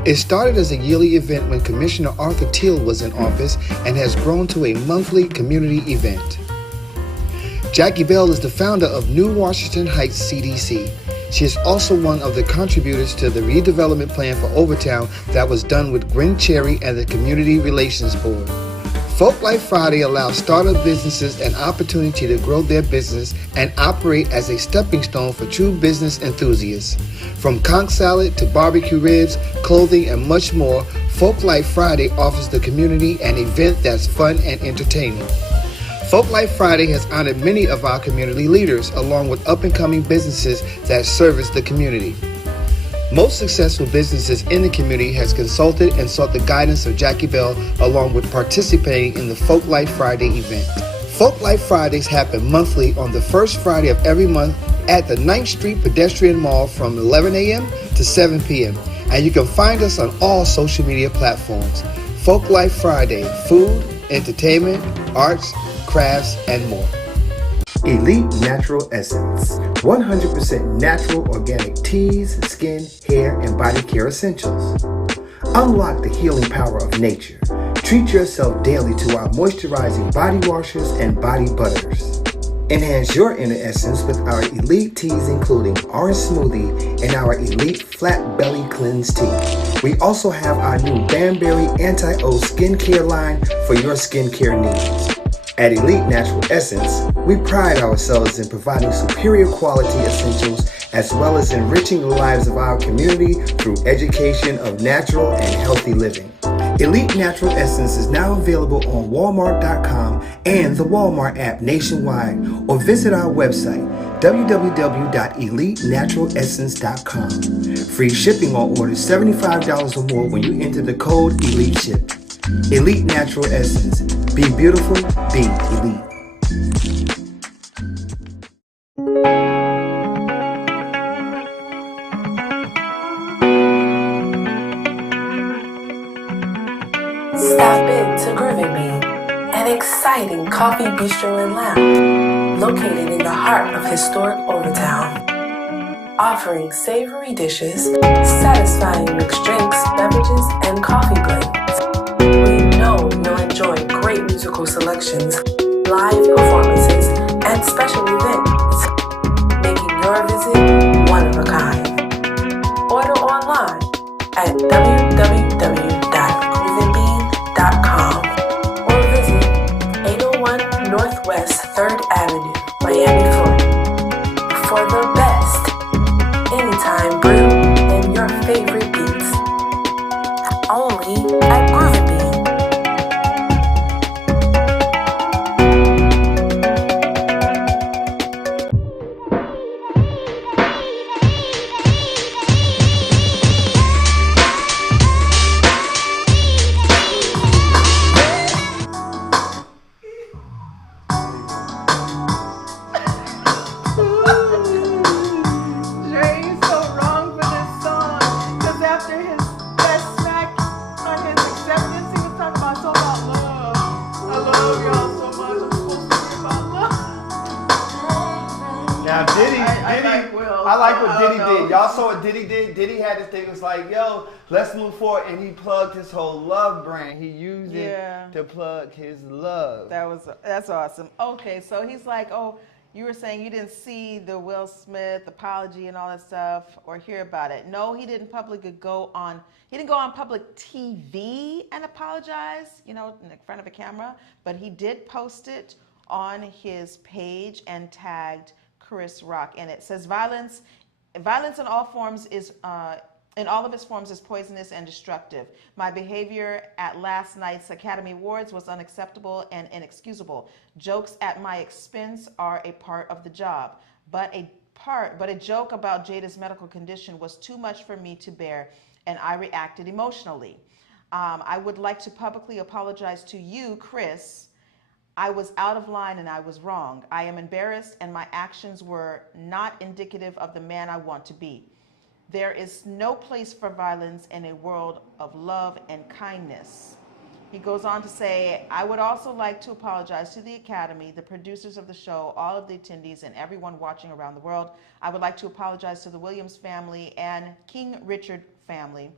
It started as a yearly event when Commissioner Arthur Teal was in office and has grown to a monthly community event. Jackie Bell is the founder of New Washington Heights CDC. She is also one of the contributors to the redevelopment plan for Overtown that was done with Gwen Cherry and the Community Relations Board. Folk Life Friday allows startup businesses an opportunity to grow their business and operate as a stepping stone for true business enthusiasts. From conch salad to barbecue ribs, clothing, and much more, Folk Life Friday offers the community an event that's fun and entertaining. Folk Life Friday has honored many of our community leaders, along with up-and-coming businesses that service the community. Most successful businesses in the community has consulted and sought the guidance of Jackie Bell, along with participating in the Folk Life Friday event. Folk Life Fridays happen monthly on the first Friday of every month at the 9th Street Pedestrian Mall from 11 a.m. to 7 p.m. And you can find us on all social media platforms. Folk Life Friday, food, entertainment, arts, crafts, and more. Elite Natural Essence, 100% natural organic teas, skin, hair, and body care essentials. Unlock the healing power of nature. Treat yourself daily to our moisturizing body washes and body butters. Enhance your inner essence with our elite teas, including Orange Smoothie and our elite Flat Belly Cleanse Tea. We also have our new Banberry Anti-O skincare line for your skincare needs. At Elite Natural Essence, we pride ourselves in providing superior quality essentials as well as enriching the lives of our community through education of natural and healthy living. Elite Natural Essence is now available on Walmart.com and the Walmart app nationwide, or visit our website www.elitenaturalessence.com. Free shipping on orders $75 or more when you enter the code ELITESHIP. Elite Natural Essence. Be beautiful, be elite. Stop in to Groovy Bean, an exciting coffee bistro and lounge located in the heart of historic Overtown. Offering savory dishes, satisfying mixed drinks, beverages, and coffee blends. We know you'll enjoy great musical selections, live performances, and special events, making your visit one of a kind. Order online at www.groovybean.com or visit 801 Northwest 3rd Avenue, Miami, Florida, for the best anytime brew and your favorite beats. Only at Groovy Bean. Diddy did. Diddy had this thing. It was like, yo, let's move forward, and he plugged his whole love brand. He used it to plug his love. That's awesome. Okay, so he's like, oh, you were saying you didn't see the Will Smith apology and all that stuff, or hear about it. No, he didn't publicly go on. He didn't go on public TV and apologize, you know, in front of a camera. But he did post it on his page and tagged Chris Rock in it. It says violence in all forms is in all of its forms is poisonous and destructive. My behavior at last night's Academy Awards was unacceptable and inexcusable. Jokes at my expense are a part of the job, but a joke about Jada's medical condition was too much for me to bear, and I reacted emotionally. I would like to publicly apologize to you, Chris. I was out of line and I was wrong. I am embarrassed and my actions were not indicative of the man I want to be. There is no place for violence in a world of love and kindness. He goes on to say, I would also like to apologize to the Academy, the producers of the show, all of the attendees, and everyone watching around the world. I would like to apologize to the Williams family and King Richard family.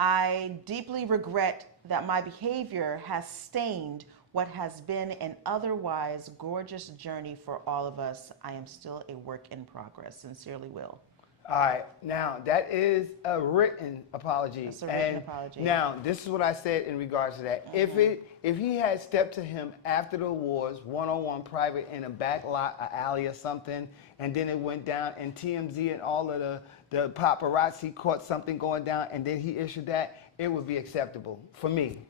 I deeply regret that my behavior has stained what has been an otherwise gorgeous journey for all of us. I am still a work in progress. Sincerely, Will. All right, now that is a written apology. That's a written apology. Now, this is what I said in regards to that. If he had stepped to him after the awards, one-on-one private in a back lot, an alley or something, and then it went down and TMZ and all of the paparazzi caught something going down and then he issued that, it would be acceptable for me.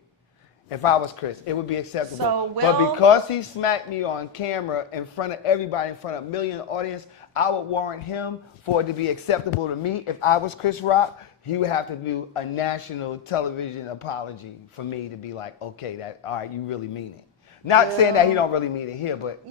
If I was Chris, it would be acceptable. So, but because he smacked me on camera in front of everybody, in front of a million audience, I would warrant him for it to be acceptable to me. If I was Chris Rock, he would have to do a national television apology for me to be like, okay, all right, you really mean it. Not saying that he don't really mean it here, but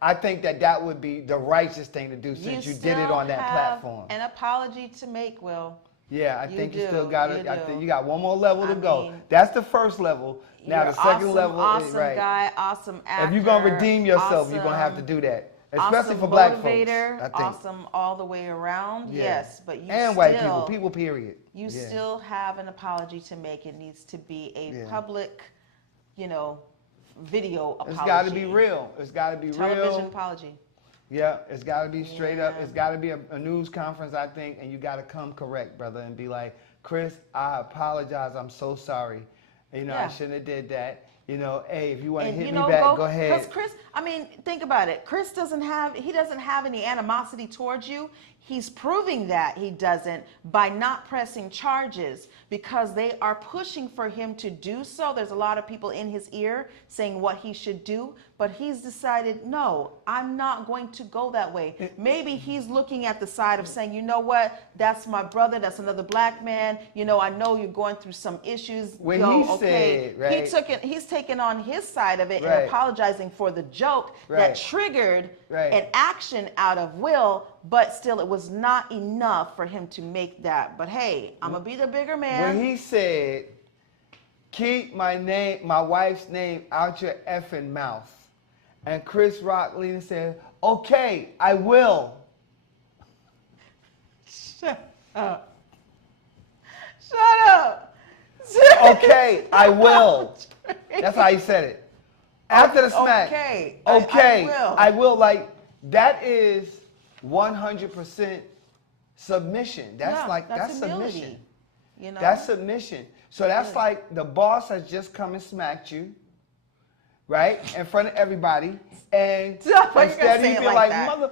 I think that would be the righteous thing to do since you did it on that platform. An apology to make, Will. Yeah, I think you still got it. I think you got one more level to go. That's the first level. Now the second level is right. Awesome guy, awesome actor. If you're gonna redeem yourself, you're gonna have to do that, especially for black folks. I think. Awesome all the way around. Yeah. Yes, but you and still, white people period. You still have an apology to make. It needs to be a public, video apology. It's got to be real. It's got to be television apology. Yeah, it's got to be straight up. It's got to be a news conference, I think, and you got to come correct, brother, and be like, Chris, I apologize. I'm so sorry. I shouldn't have did that. Hey, if you want to hit me back, go ahead. Because Chris, think about it. Chris doesn't have any animosity towards you. He's proving that he doesn't by not pressing charges because they are pushing for him to do so. There's a lot of people in his ear saying what he should do, but he's decided, no, I'm not going to go that way. Maybe he's looking at the side of saying, you know what, that's my brother, that's another black man. I know you're going through some issues. Said, right? He's taken on his side of it and apologizing for the joke that triggered an action out of Will, but still it was not enough for him to make that. But hey, I'm gonna be the bigger man. When he said, keep my wife's name out your effing mouth, and Chris Rock leader said, okay, I will. Shut up. Shut up. Okay, I will. That's how he said it. After the smack. Okay, I will. Like, that is 100% submission. That's submission. That's submission. So that's like the boss has just come and smacked you, right, in front of everybody, and instead you be like, mother,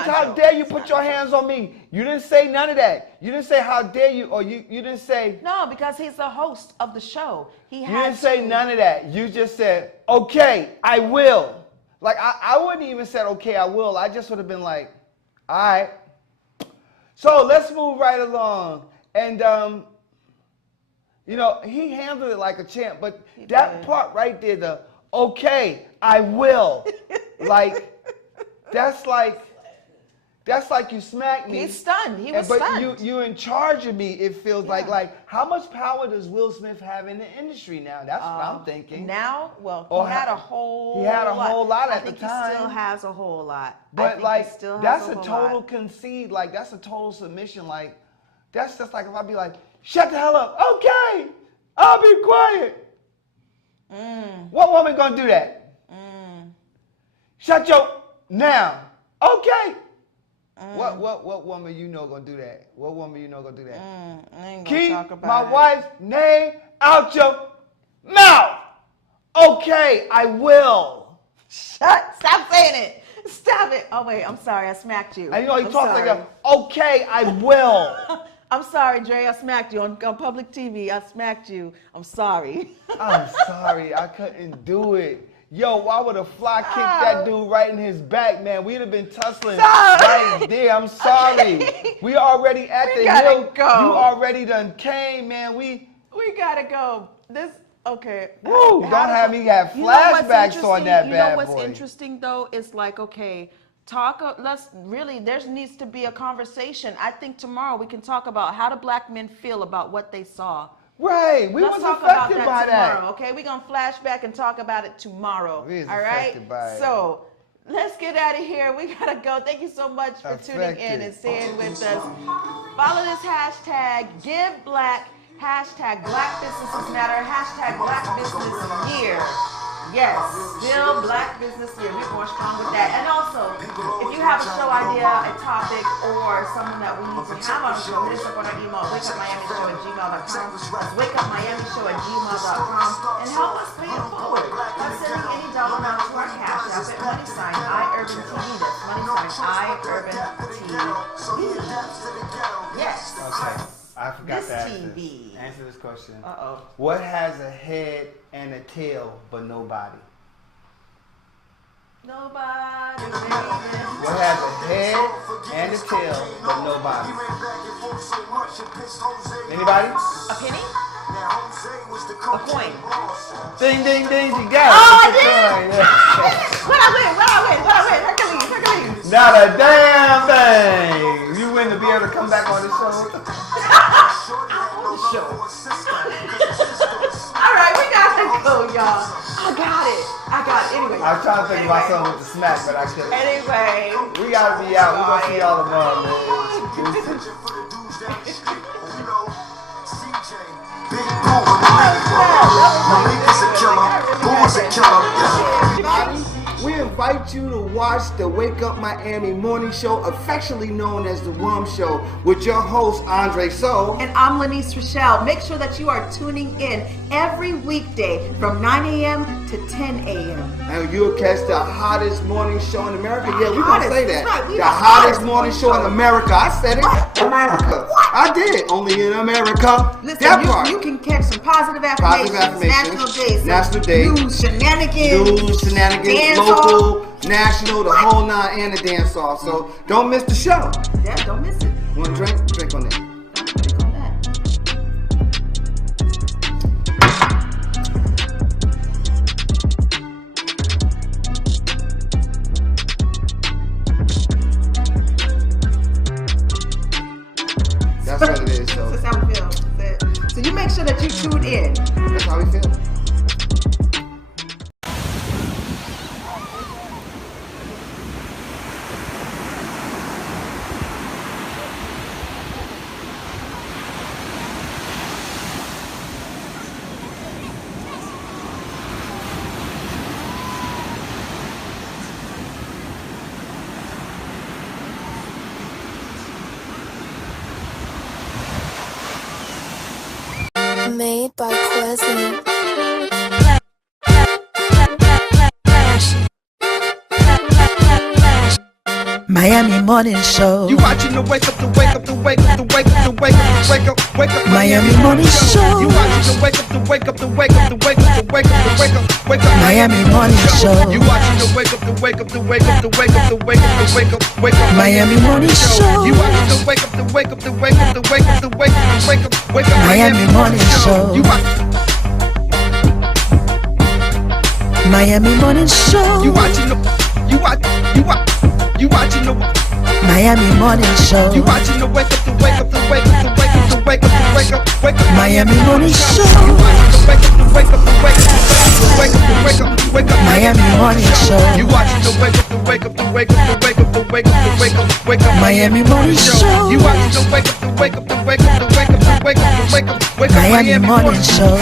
how dare you put your hands on me? You didn't say none of that. You didn't say how dare you, or you didn't say. No, because he's the host of the show. You didn't say none of that. You just said, okay, I will. Like, I wouldn't even said, okay, I will. I just would have been like, all right. So let's move right along. And, he handled it like a champ. But that part right there, the okay, I will. That's like you smacked me. He's stunned. He was stunned. But you're in charge of me, it feels like how much power does Will Smith have in the industry now? That's what I'm thinking. Now, he had a whole lot at the time. I think he still has a whole lot. But that's a total concede, that's a total submission. That's just like if I be like, shut the hell up. Okay, I'll be quiet. What woman gonna do that? Shut your now. Okay. What woman gonna do that? What woman gonna do that? I ain't gonna Keep talk about my wife's name out your mouth. Okay, I will. Stop saying it. Stop it. Oh wait, I'm sorry, I smacked you. And he talks like that. Okay, I will. I'm sorry, Dre, I smacked you on public TV. I smacked you. I'm sorry. I'm sorry, I couldn't do it. Yo, why would a fly kick that dude right in his back, man? We'd have been tussling right there. I'm sorry. We already at the hill. Go. You already done came, man. We gotta go. Okay. Woo! Don't have me have flashbacks on that bad boy. You know what's interesting though? It's like, okay, there needs to be a conversation. I think tomorrow we can talk about how do black men feel about what they saw. Right. We was affected by that. Tomorrow, okay? We're going to flashback and talk about it tomorrow. We was all right? affected by it. So let's get out of here. We got to go. Thank you so much for tuning in and staying with us. Follow this hashtag, Give Black, hashtag Black Businesses Matter, hashtag Black Business Year. Yes, still Black Business Year. We're going strong with that. And also, if you have a show idea, a topic, or someone that we need to have on the show, hit us up on our email, wakeupmiamishow@gmail.com. That's wakeupmiamishow@gmail.com. And help us pay it forward by sending any dollar amount to our cash app at $IUrbanTV. That's $IUrbanTV. Yes. Okay. I forgot to answer this question. What has a head and a tail but nobody? Nobody. What has a head and a tail but nobody? Anybody? A penny? A coin. Ding, ding, ding, you got it. Oh, I did? What I win? Hercules. Not a damn thing. You win to be able to come back on the show. All right, we gotta go, y'all. I got it. Anyway. I was trying to think about something with the smack, but I couldn't. Anyway. We gotta be out. We're gonna see y'all tomorrow, man. We invite you to watch the Wake Up Miami morning show, affectionately known as the Rum Show, with your host, Andre So. And I'm Lanice Rochelle. Make sure that you are tuning in every weekday from 9 a.m. to 10 a.m. And you'll catch the hottest morning show in America. Yeah, we're going to say that. Right, the hottest morning show in America. I said it. America. I did. Only in America. Listen, you can catch some positive affirmations. National days. News, shenanigans. Local, national, the whole nine, and the dance off. So don't miss the show. Yeah, don't miss it. Want a drink? Drink on it. Drink on that. That's what it is. So that's how we feel. So you make sure that you tune in. That's how we feel. Made by Quezzy. Miami Morning Show. You watching the wake up, the wake up, the wake up, the wake up, the wake up, the wake up, wake up. Miami Morning Show. You watching the wake up, the wake up, the wake up, the wake up, the wake up, the wake up, wake up. Miami Morning Show. You watching the wake up, the wake up, the wake up, the wake up, the wake up, the wake up, wake up. Miami Morning Show. You watching the wake up, the wake up, the wake up, the wake up, the wake up, the wake up, wake up. Miami Morning Show. You Miami Morning Show. You watching the you watching the Miami Morning Show. You watching the wake up, the wake up, the wake up, the wake up, the wake up, the wake up, wake up. Miami Morning Show. You watching the wake up, the wake up, the wake up, the wake up, the wake up, the wake up. Miami Morning Show. You watching the wake up, the wake up, the wake up, the wake up, the wake up, the wake up, wake up. Miami Morning Show. You watching the wake up, the wake up, the wake up, the wake up, the wake up, the wake up, wake up. Miami Morning Show.